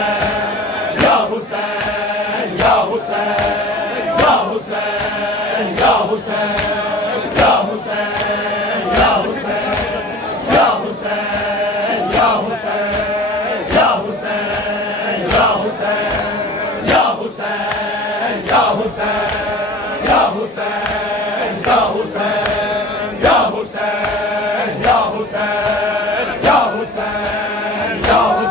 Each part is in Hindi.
हुसैन या हुसैन या हुसैन या हुसैन या हुसैन या हुसैन या हुसैन या हुसैन या हुसैन या हुसैन या हुसैन या हुसैन या हुसैन या हुसैन या हुसैन या हुसैन या हुसैन या हुसैन या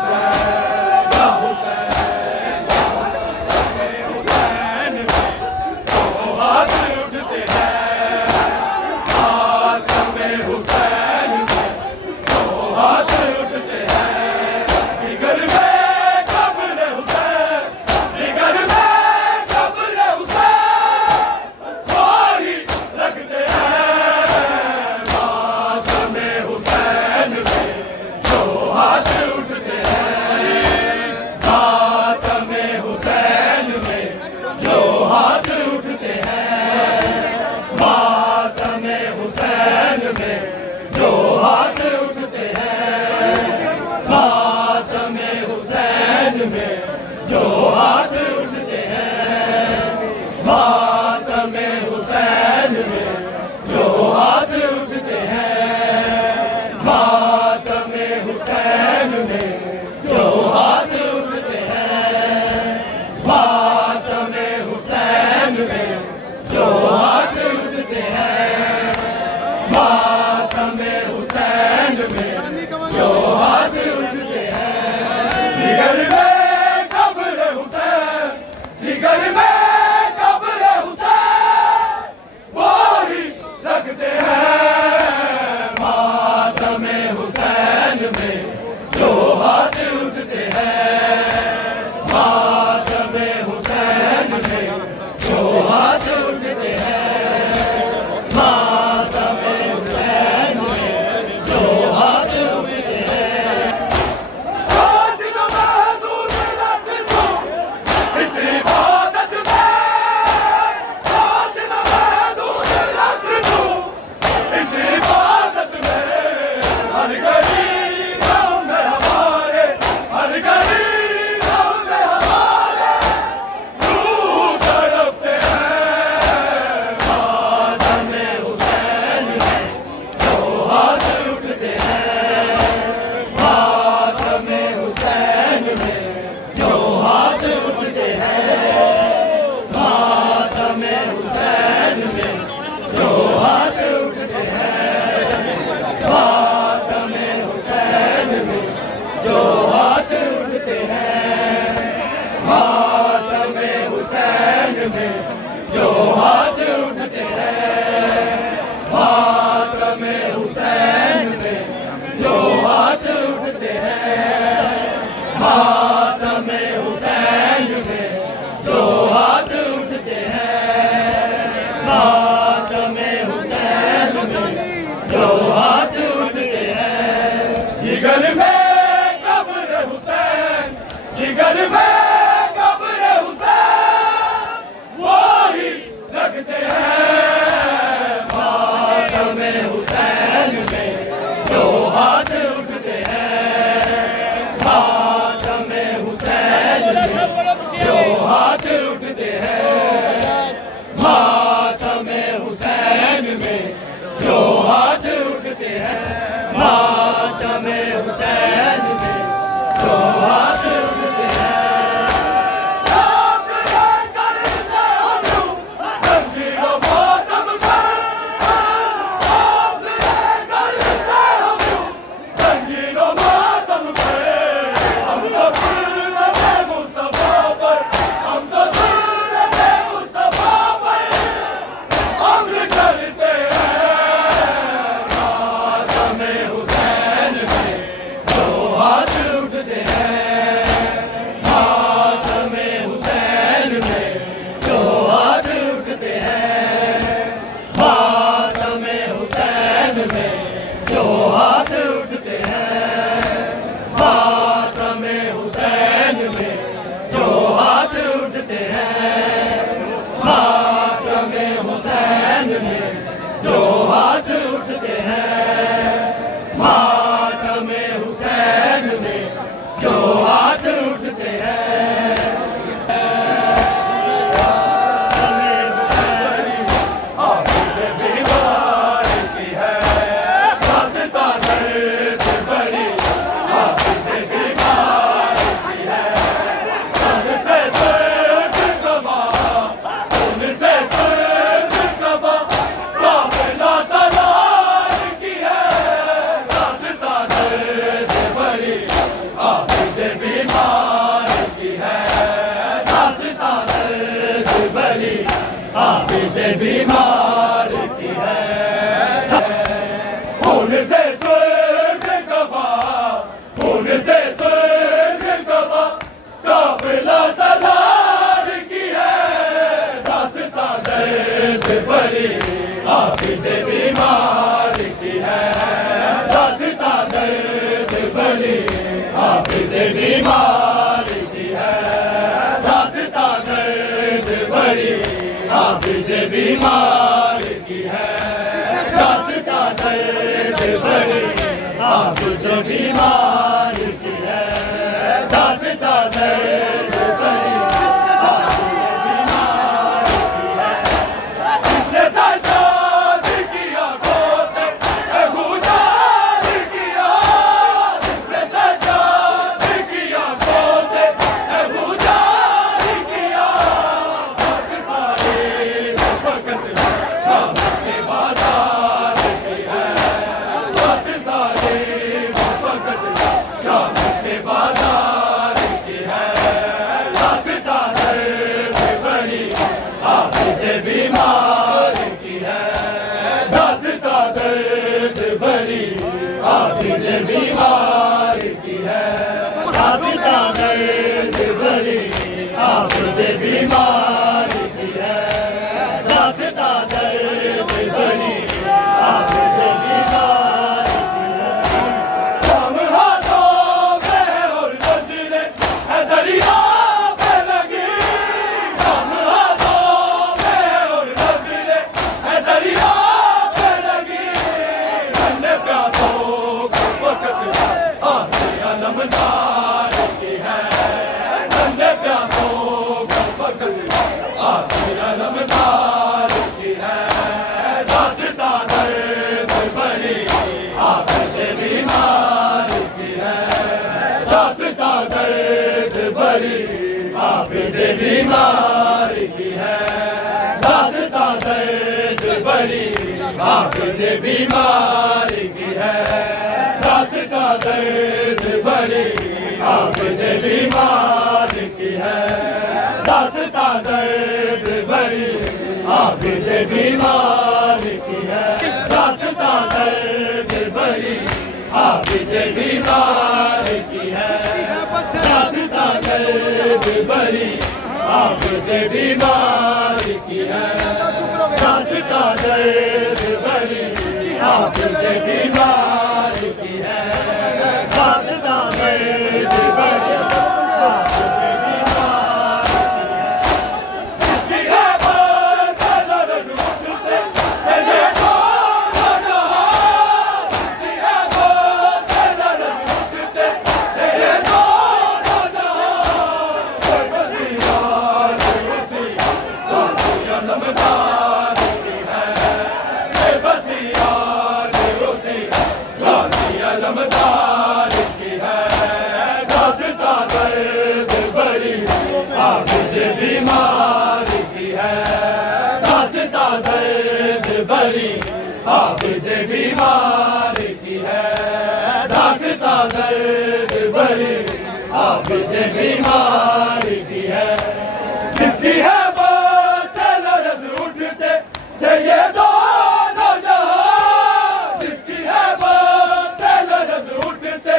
बीमार की है। खून से स्वर्ग कबा, खून से स्वर्ग कबा, काफिला सलार की है। दास्तां दर्द भरी आबिद बीमार की है। दास्तां दर्द भरी आबिद बीमार की है। दास्तां दर्द भरी आबिद बीमार की है। दास्तां दर्द भरी आबिद बीमार की है। दास्तां दर्द भरी आबिद बीमार की है। जिसने सजाद किया आंखों से गुजार किया, जिसने सजाद किया आंखों से गुजार किया। वक्त सारे वक्त शाम के बाजार की है। वक्त सारे वक्त शाम के बाजार की है। दास्तां दर्द भरी आबिद बीमार की है। दास्तां दर्द भरी आबिद बीमार की है। दास्तां दर्द भरी आबिद बीमार की है। दास्तां दर्द भरी आबिद बीमार की है। हम हाथों में और नजरें है दरिया पे लगी। हम हाथों में और नजरें है दरिया पे लगी। ठंडे प्यासों का वक्त आसिया नमदार की है। ठंडे प्यासों का वक्त आसिया नमदार की है। दास्तां दर्द भरी आबिद बीमार की है। दास्तां दर्द भरी आबिद बीमार की है। दास्तां दर्द भरी आबिद बीमार की है। दास्तां दर्द भरी आबिद बीमार की है। दास्तां दर्द भरी आबिद बीमार की है। दास्तां दर्द भरी आबिद बीमार की है। दास्तां दर्द भरी आबिद बीमार की है। दास्तां दर्द भरी आबिद बीमार की है। दास्तां दर्द भरी आबिद बीमार की है। जिसकी है बात दर्द उठते है ये दोनों जहां। जिसकी है बात दर्द उठते है ये दोनों जहां। कोई बसियार उसी गाजिया नमदार की है। कोई बसियार उसी गाजिया नमदार की है। दास्तां दर्द भरी आबिद बीमार की है। दास्तां दर्द भरी आबिद बीमार की है। दास्तां दर्द भरी आबिद बीमार की है। किसकी है बात से लर्ज़ उठते थे ये दोनों जहां। जिसकी है बात से लर्ज़ उठते थे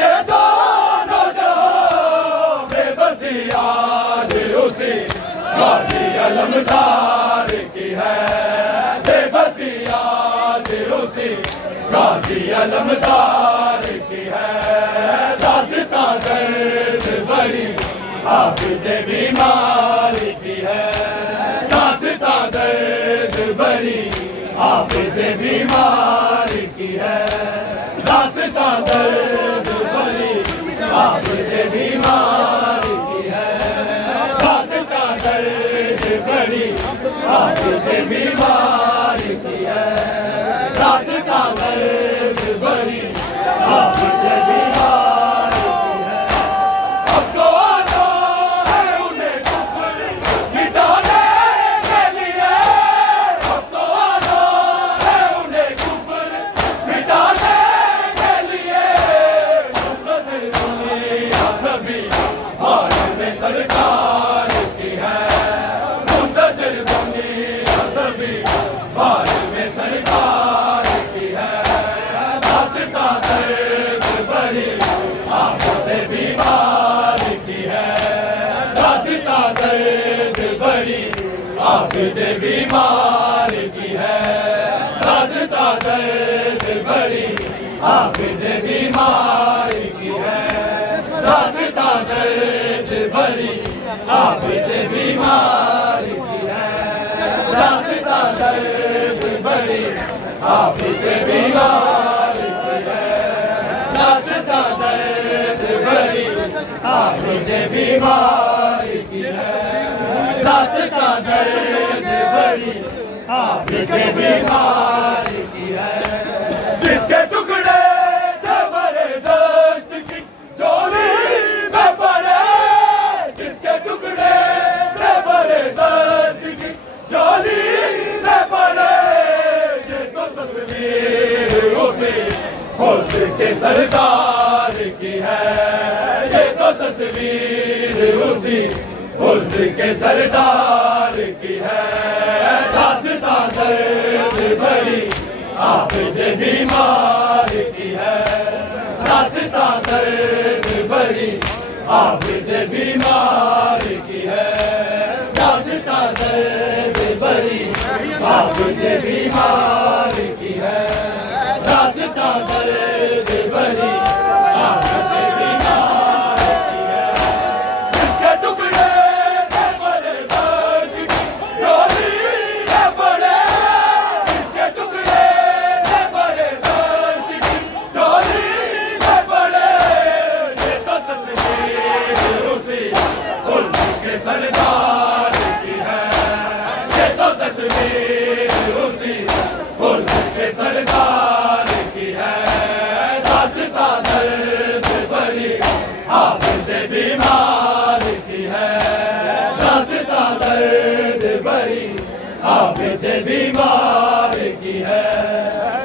ये दोनों जहां। बेबसी आज उसी गाजी अलमदार की है। बेबसी आज उसी गाजी अलमदार की है। दास्तां दर्द भरी आबिद बीमार की है। दास्तां दर्द भरी आबिद बीमार की है। दास्तां दर्द भरी आबिद बीमार की है। दास्तां दर्द भरी आबिद बीमार की है। दास्तां दर्द भरी आबिद बीमार की है। अब तो आना है उन्हें कुफ्र मिटाने के लिए। अब तो आना है उन्हें कुफ्र मिटाने के लिए। मुंतज़िर दुनिया सभी हाल में सरकार की है। मुंतज़िर दुनिया रास्ता दर्द भरी आबिद बीमार की है, रास्ता दर्द भरी आबिद बीमार की है, रास्ता दर्द भरी आबिद बीमार की है, रास्ता दर्द भरी आबिद बीमार की है, रास्ता दर्द भरी आबिद बीमार की है, रास्ता दर्द भरी आबिद बीमार की है। जिसके टुकड़े जबरदस्त की चोली में पड़े, जिसके टुकड़े जबरदस्त की चोली में पड़े, ये तो तस्वीर उसी खुद के सरदार की है, ये तो तस्वीर उसी खुद के सरदार की है, रास्ता दर्द भरी आबिद बीमार की है, रास्ता दर्द भरी आबिद बीमार की है, रास्ता दर्द भरी आबिद बीमार की है, रास्ता दर्द भरी आबिद बीमार की है। जिसके टुकड़े जबरदस्त की चोली में पड़े, जिसके टुकड़े जबरदस्त की चोली में पड़े, ये तो तस्वीर उसी मुल्क के सरदार की है, ये तो तस्वीर उसी मुल्क के सरदार की है, रास्ता दर्द भरी आबिद बीमार की है, रास्ता दर्द भरी आबिद बीमार की है,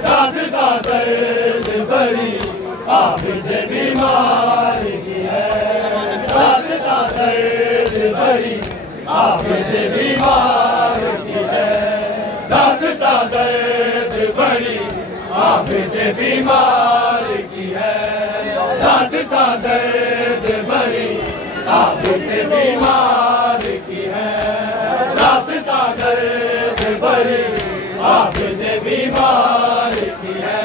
रास्ता दर्द भरी आबिद बीमार की है, रास्ता दर्द भरी आबिद बीमार की है, रास्ता दर्द भरी आबिद बीमार की है, रास्ता दर्द भरी आबिद बीमार की है, रास्ता दर्द भरी आबिद बीमार की है,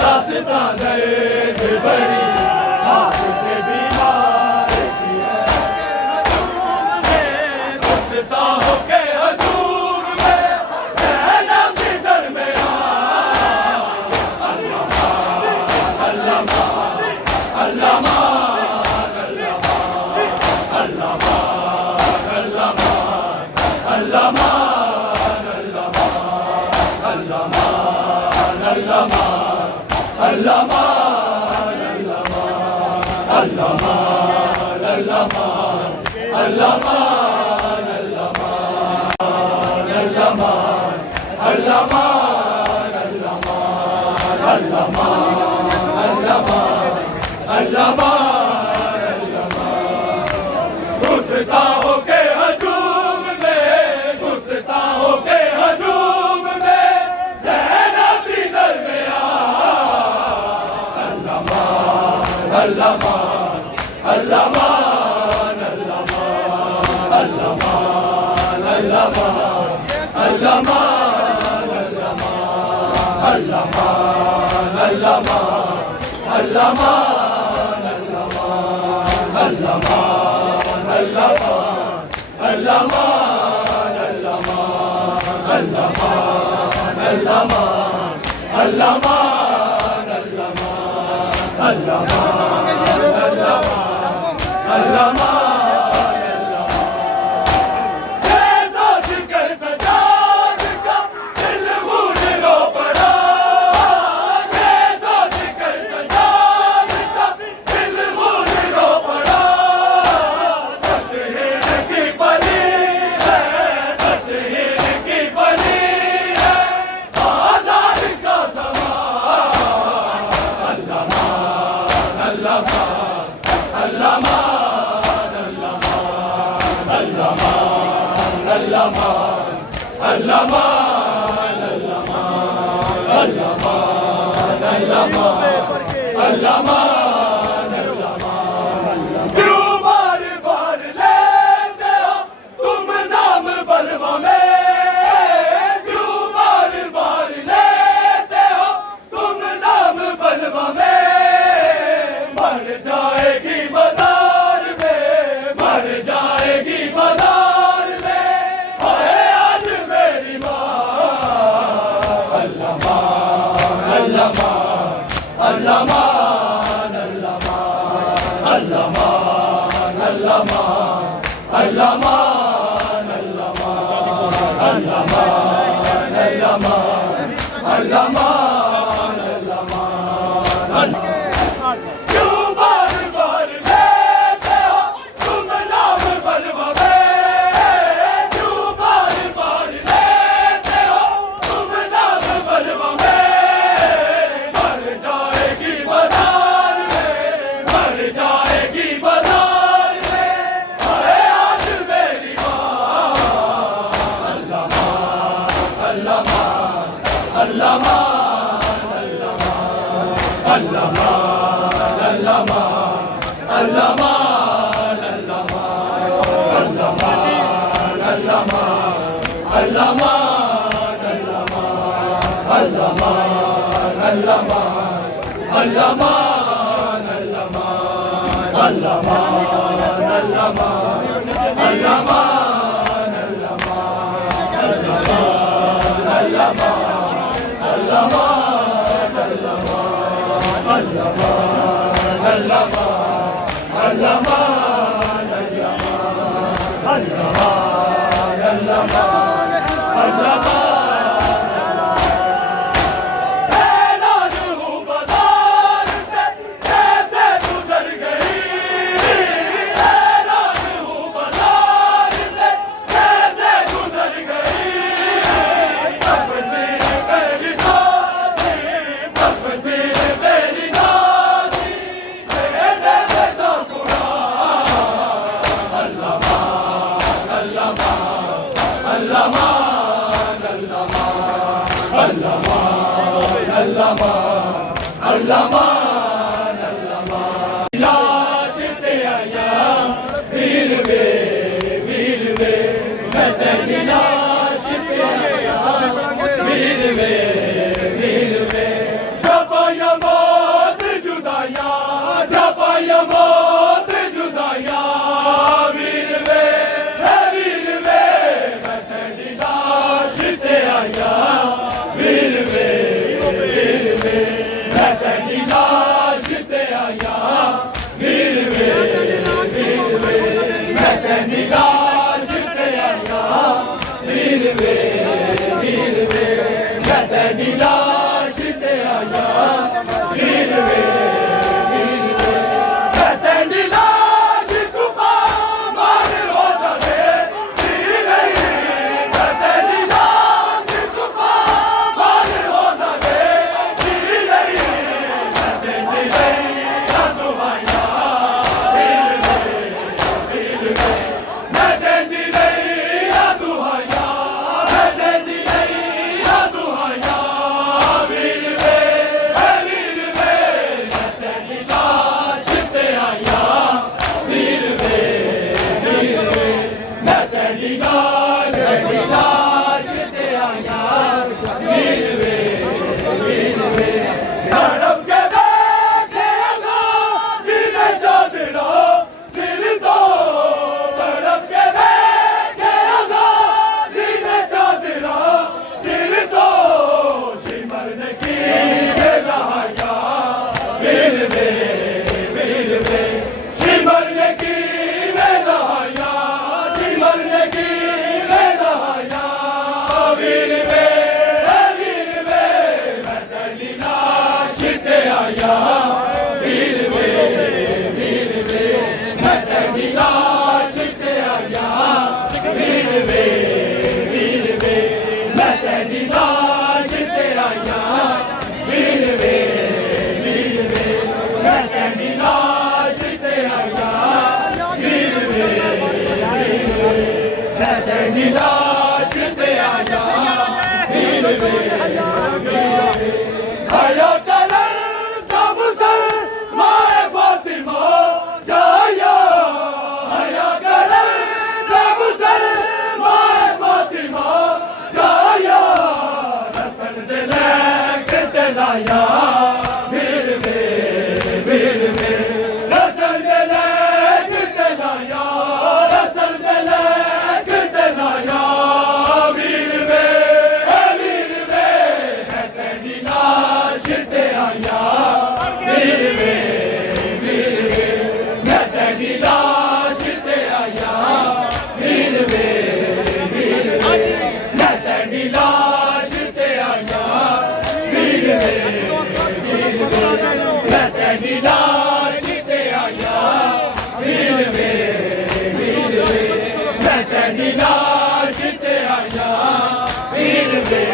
रास्ता दर्द भरी आबिद बीमार की है। घुसता होके हजूम में ज़ैनब के दरमियान, अल्लामा अल्लामा अल्लामा अल्लामा अल्लामा अल्लामा अल्लामा अल्लामा अल्लामा अल्लामा अल्लामा अल्लामा अल्लामा अल्लामा अल्लामा अल्लामा अल्लामा घुसता होके हजूम में, घुसता होके हजूम में ज़ैनब के दरमियान, अल्लामा अल्लामा अल्लामा अल्लामा अल्लामा अल्लामा अल्लामा अल्लामा अल्लामा अल्लामा अल्लामा अल्लामा अल्लामा अल्लामा अल्लामा अल्लामा अल्लामा क्यों बार बार लेते वीर वे मैं तेरी लाश ते ਦੀ ਲਾਸ਼ ਤੇ ਆਇਆ ਵੀਰ ਵੇ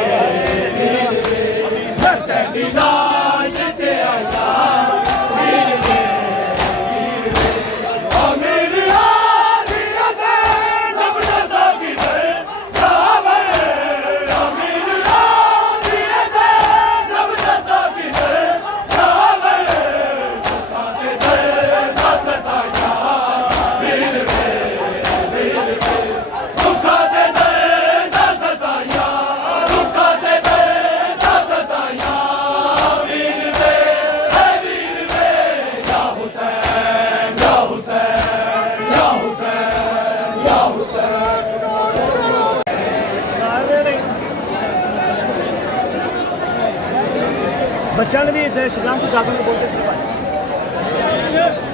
ਭਗਤਾਂ ਦੀ ਲਾਸ਼ ਤੇ ਆਇਆ ਵੀਰ ਵੇ ਅਮੀਰ ਆਦਿਆ ਦੇ ਨਬਦਾ ਸਾਬੀ ਦੇ ਜਾਵੇ ਅਮੀਰ ਆਦਿਆ ਦੇ ਨਬਦਾ ਸਾਬੀ ਦੇ ਜਾਵੇ ਸਾਤੇ ਦੇ ਦਸਤਾਇਆ ਵੀਰ ਵੇ ਦੁੱਖਾਂ ਦੇ ਦਸਤਾਇਆ ਦੁੱਖਾਂ ਦੇ ਦਸਤਾਇਆ ਵੀਰ ਵੇ ਯਾ ਹੁਸੈਨ ਯਾ ਹੁਸੈਨ ਯਾ ਹੁਸੈਨ ਯਾ ਹੁਸੈਨ ਬੱਚਿਆਂ ਨੇ ਵੀ ਇੱਥੇ ਸ਼ਾਮ ਤੋਂ ਜਾਗਣ ਨੂੰ ਬੋਲਦੇ ਸੀ ਭਾਈ